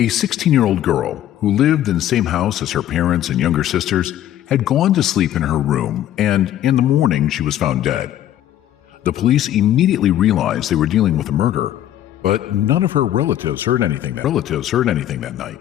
A 16-year-old girl who lived in the same house as her parents and younger sisters had gone to sleep in her room, and in the morning she was found dead. The police immediately realized they were dealing with a murder, but none of her relatives heard anything that night.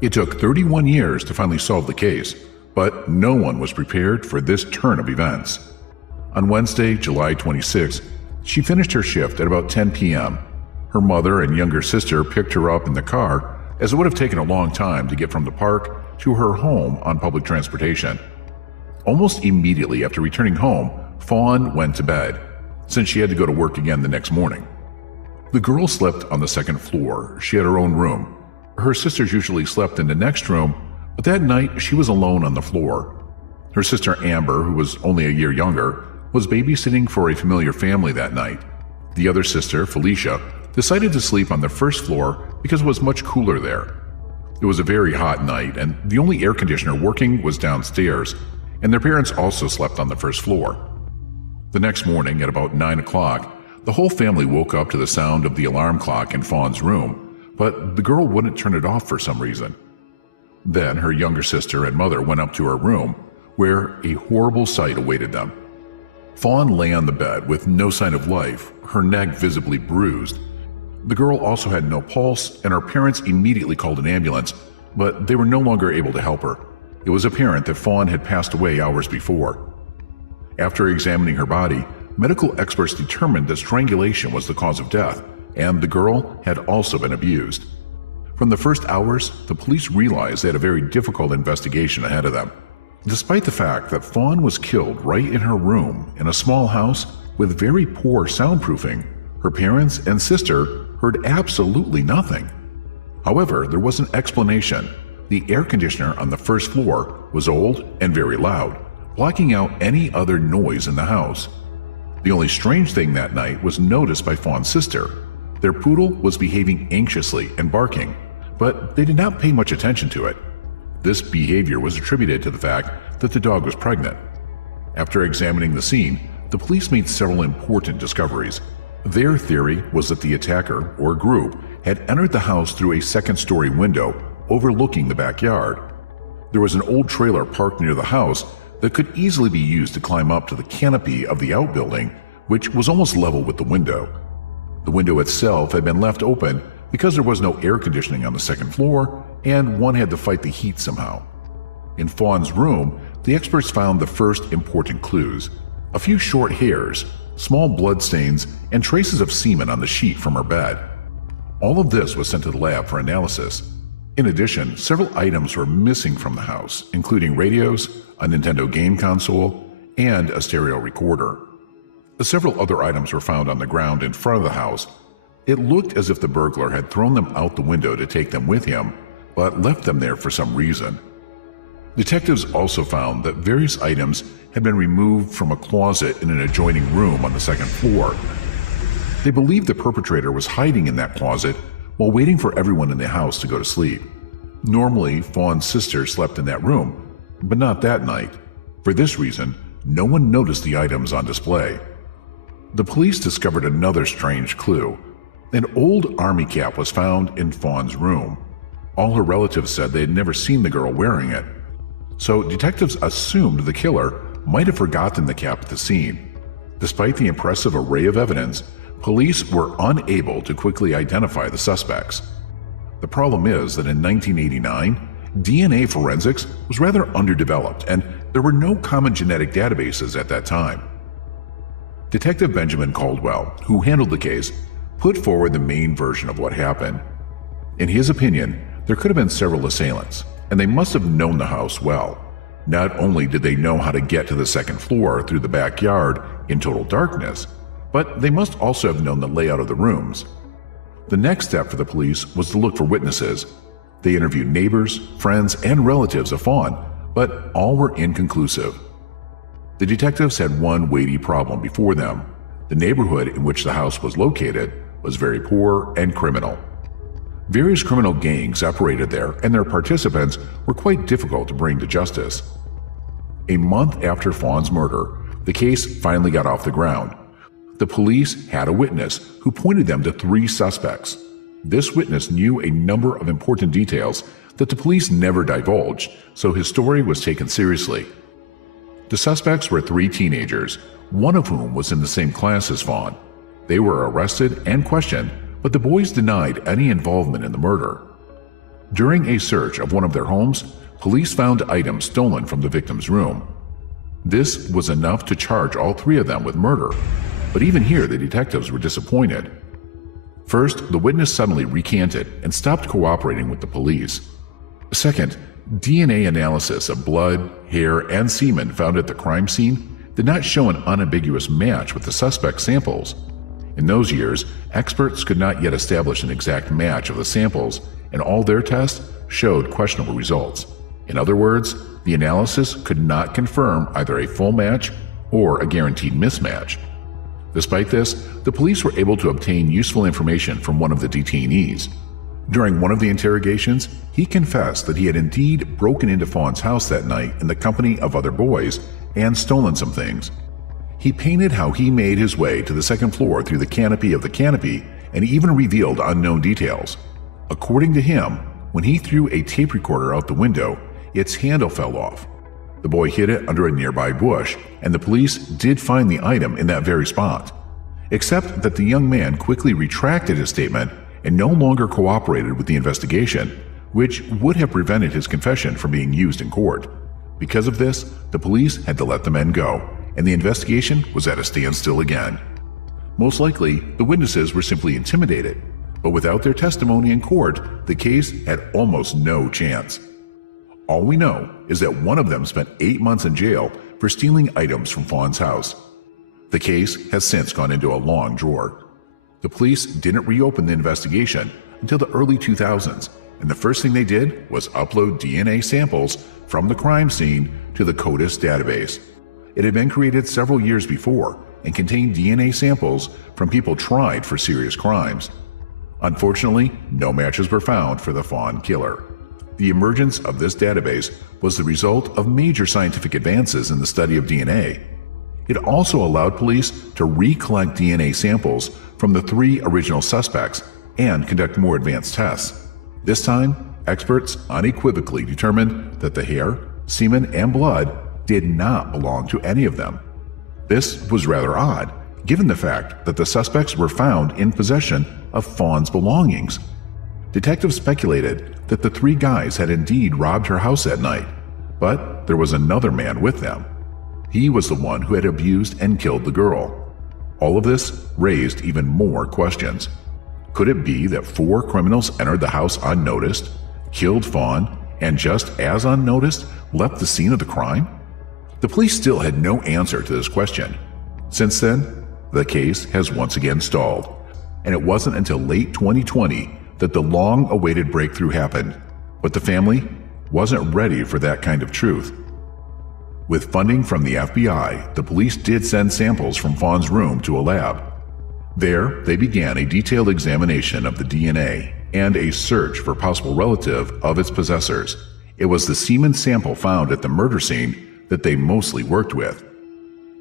It took 31 years to finally solve the case, but no one was prepared for this turn of events. On Wednesday, July 26, she finished her shift at about 10 p.m. Her mother and younger sister picked her up in the car, as it would have taken a long time to get from the park to her home on public transportation. Almost immediately after returning home, Fawn went to bed, since she had to go to work again the next morning. The girl slept on the second floor. She had her own room. Her sisters usually slept in the next room, but that night she was alone on the floor. Her sister Amber, who was only a year younger, was babysitting for a familiar family that night. The other sister, Felicia, decided to sleep on the first floor because it was much cooler there. It was a very hot night, and the only air conditioner working was downstairs, and their parents also slept on the first floor. The next morning, at about 9 o'clock, the whole family woke up to the sound of the alarm clock in Fawn's room, but the girl wouldn't turn it off for some reason. Then her younger sister and mother went up to her room, where a horrible sight awaited them. Fawn lay on the bed with no sign of life, her neck visibly bruised. The girl also had no pulse, and her parents immediately called an ambulance, but they were no longer able to help her. It was apparent that Fawn had passed away hours before. After examining her body, medical experts determined that strangulation was the cause of death, and the girl had also been abused. From the first hours, the police realized they had a very difficult investigation ahead of them. Despite the fact that Fawn was killed right in her room in a small house with very poor soundproofing, her parents and sister heard absolutely nothing. However, there was an explanation. The air conditioner on the first floor was old and very loud, blocking out any other noise in the house. The only strange thing that night was noticed by Fawn's sister. Their poodle was behaving anxiously and barking, but they did not pay much attention to it. This behavior was attributed to the fact that the dog was pregnant. After examining the scene, the police made several important discoveries. Their theory was that the attacker, or group, had entered the house through a second-story window overlooking the backyard. There was an old trailer parked near the house that could easily be used to climb up to the canopy of the outbuilding, which was almost level with the window. The window itself had been left open because there was no air conditioning on the second floor, and one had to fight the heat somehow. In Fawn's room, the experts found the first important clues: a few short hairs, small blood stains, and traces of semen on the sheet from her bed. All of this was sent to the lab for analysis. In addition, several items were missing from the house, including radios, a Nintendo game console, and a stereo recorder. Several other items were found on the ground in front of the house. It looked as if the burglar had thrown them out the window to take them with him, but left them there for some reason. Detectives also found that various items had been removed from a closet in an adjoining room on the second floor. They believed the perpetrator was hiding in that closet while waiting for everyone in the house to go to sleep. Normally, Fawn's sister slept in that room, but not that night. For this reason, no one noticed the items on display. The police discovered another strange clue. An old army cap was found in Fawn's room. All her relatives said they had never seen the girl wearing it. So detectives assumed the killer might have forgotten the cap at the scene. Despite the impressive array of evidence, police were unable to quickly identify the suspects. The problem is that in 1989, DNA forensics was rather underdeveloped, and there were no common genetic databases at that time. Detective Benjamin Caldwell, who handled the case, put forward the main version of what happened. In his opinion, there could have been several assailants, and they must have known the house well. Not only did they know how to get to the second floor through the backyard in total darkness, but they must also have known the layout of the rooms. The next step for the police was to look for witnesses. They interviewed neighbors, friends, and relatives of Fawn, but all were inconclusive. The detectives had one weighty problem before them. The neighborhood in which the house was located was very poor and criminal. Various criminal gangs operated there, and their participants were quite difficult to bring to justice. A month after Fawn's murder, the case finally got off the ground. The police had a witness who pointed them to 3 suspects. This witness knew a number of important details that the police never divulged, so his story was taken seriously. The suspects were 3 teenagers, one of whom was in the same class as Fawn. They were arrested and questioned, but the boys denied any involvement in the murder. During a search of one of their homes, police found items stolen from the victim's room. This was enough to charge all 3 of them with murder, but even here the detectives were disappointed. First, the witness suddenly recanted and stopped cooperating with the police. Second, DNA analysis of blood, hair, and semen found at the crime scene did not show an unambiguous match with the suspect's samples. In those years, experts could not yet establish an exact match of the samples, and all their tests showed questionable results. In other words, the analysis could not confirm either a full match or a guaranteed mismatch. Despite this, the police were able to obtain useful information from one of the detainees. During one of the interrogations, he confessed that he had indeed broken into Fawn's house that night in the company of other boys and stolen some things. He painted how he made his way to the second floor through the canopy of the canopy and even revealed unknown details. According to him, when he threw a tape recorder out the window, its handle fell off. The boy hid it under a nearby bush, and the police did find the item in that very spot. Except that the young man quickly retracted his statement and no longer cooperated with the investigation, which would have prevented his confession from being used in court. Because of this, the police had to let the men go, and the investigation was at a standstill again. Most likely, the witnesses were simply intimidated, but without their testimony in court, the case had almost no chance. All we know is that one of them spent 8 months in jail for stealing items from Fawn's house. The case has since gone into a long drawer. The police didn't reopen the investigation until the early 2000s, and the first thing they did was upload DNA samples from the crime scene to the CODIS database. It had been created several years before and contained DNA samples from people tried for serious crimes. Unfortunately, no matches were found for the Fawn killer. The emergence of this database was the result of major scientific advances in the study of DNA. It also allowed police to recollect DNA samples from the 3 original suspects and conduct more advanced tests. This time, experts unequivocally determined that the hair, semen, and blood did not belong to any of them. This was rather odd, given the fact that the suspects were found in possession of Fawn's belongings. Detectives speculated that the 3 guys had indeed robbed her house that night, but there was another man with them. He was the one who had abused and killed the girl. All of this raised even more questions. Could it be that 4 criminals entered the house unnoticed, killed Fawn, and just as unnoticed, left the scene of the crime? The police still had no answer to this question. Since then, the case has once again stalled, and it wasn't until late 2020 that the long-awaited breakthrough happened, but the family wasn't ready for that kind of truth. With funding from the FBI, the police did send samples from Fawn's room to a lab. There, they began a detailed examination of the DNA and a search for possible relative of its possessors. It was the semen sample found at the murder scene that they mostly worked with.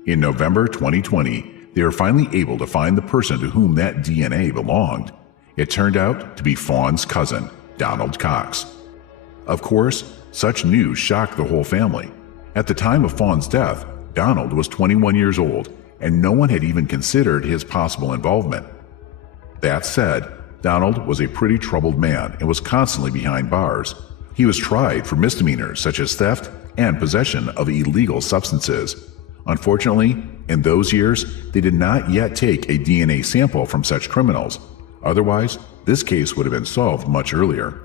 In November 2020, they were finally able to find the person to whom that DNA belonged. It turned out to be Fawn's cousin, Donald Cox. Of course, such news shocked the whole family. At the time of Fawn's death, Donald was 21 years old, and no one had even considered his possible involvement. That said, Donald was a pretty troubled man and was constantly behind bars. He was tried for misdemeanors such as theft and possession of illegal substances. Unfortunately, in those years, they did not yet take a DNA sample from such criminals. Otherwise, this case would have been solved much earlier.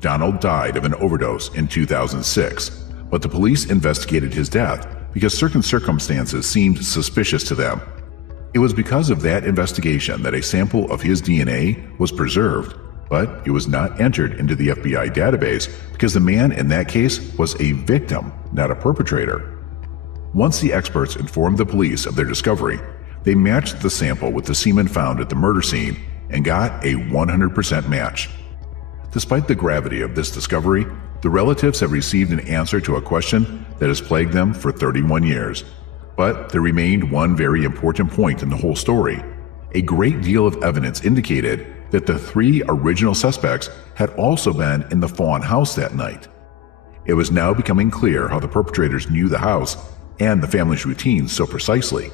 Donald died of an overdose in 2006, but the police investigated his death because certain circumstances seemed suspicious to them. It was because of that investigation that a sample of his DNA was preserved, but it was not entered into the FBI database because the man in that case was a victim, not a perpetrator. Once the experts informed the police of their discovery, they matched the sample with the semen found at the murder scene and got a 100% match. Despite the gravity of this discovery, the relatives have received an answer to a question that has plagued them for 31 years. But there remained one very important point in the whole story. A great deal of evidence indicated that the 3 original suspects had also been in the Fawn house that night. It was now becoming clear how the perpetrators knew the house and the family's routines so precisely.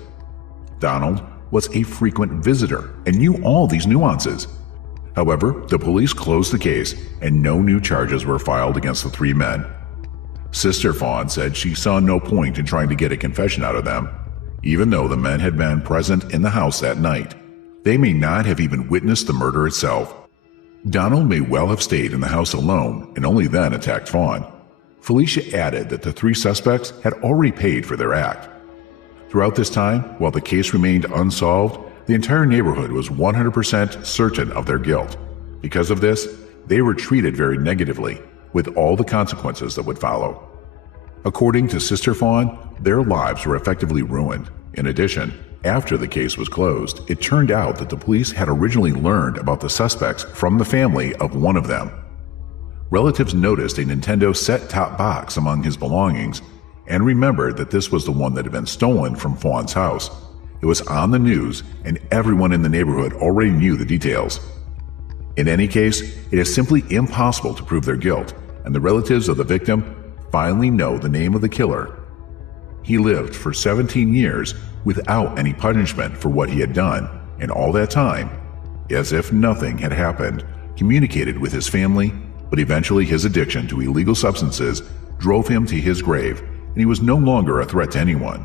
Donald was a frequent visitor and knew all these nuances. However, the police closed the case and no new charges were filed against the 3 men. Sister Fawn said she saw no point in trying to get a confession out of them, even though the men had been present in the house that night. They may not have even witnessed the murder itself. Donald may well have stayed in the house alone and only then attacked Fawn. Felicia added that the 3 suspects had already paid for their act. Throughout this time, while the case remained unsolved, the entire neighborhood was 100% certain of their guilt. Because of this, they were treated very negatively, with all the consequences that would follow. According to Sister Fawn, their lives were effectively ruined. In addition, after the case was closed, it turned out that the police had originally learned about the suspects from the family of one of them. Relatives noticed a Nintendo set-top box among his belongings and remembered that this was the one that had been stolen from Fawn's house. It was on the news, and everyone in the neighborhood already knew the details. In any case, it is simply impossible to prove their guilt, and the relatives of the victim finally know the name of the killer. He lived for 17 years without any punishment for what he had done, and all that time, as if nothing had happened, communicated with his family, but eventually his addiction to illegal substances drove him to his grave, and he was no longer a threat to anyone.